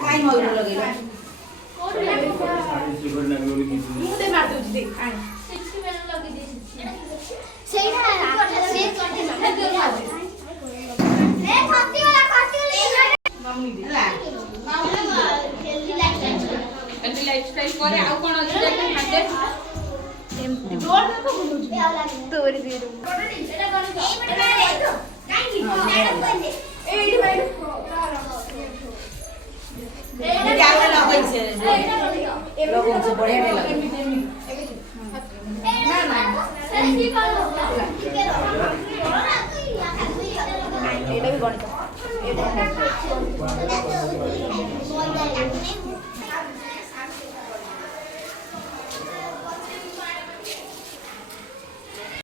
काई मयूर लगेगा मुझे मार दूँ जी आने सही है मम्मी दे हेल्दी लाइफस्टाइल करे आउ कोन अछि जे खाते एमती रोड देखो बुझु तोरी दे दो एटा कोन ए बटे काई की मैडम कोन एडी मैडम एटा क्या लगै छै लोगों से बढ़िया नहीं लगे ना ना एटा भी गणित एटा